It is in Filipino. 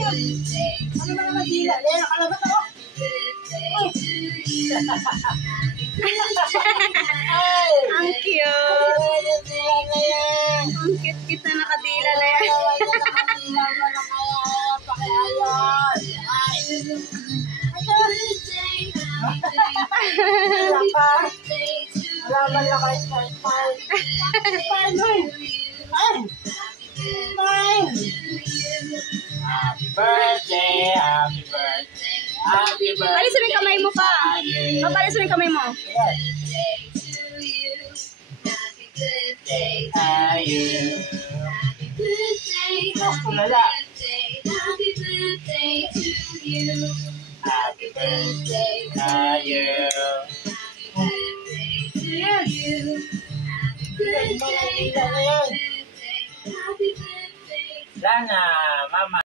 Ano ba naman dila? Lena, kalabat ako. Ang cute. Ang cute na nakadila na yan. Malaman na kayo sa smile. Happy birthday, happy birthday, happy birthday. Palisin mo yung kamay mo pa. Palisin mo yung kamay mo. Kulala. Happy birthday to you. Wala na, mama.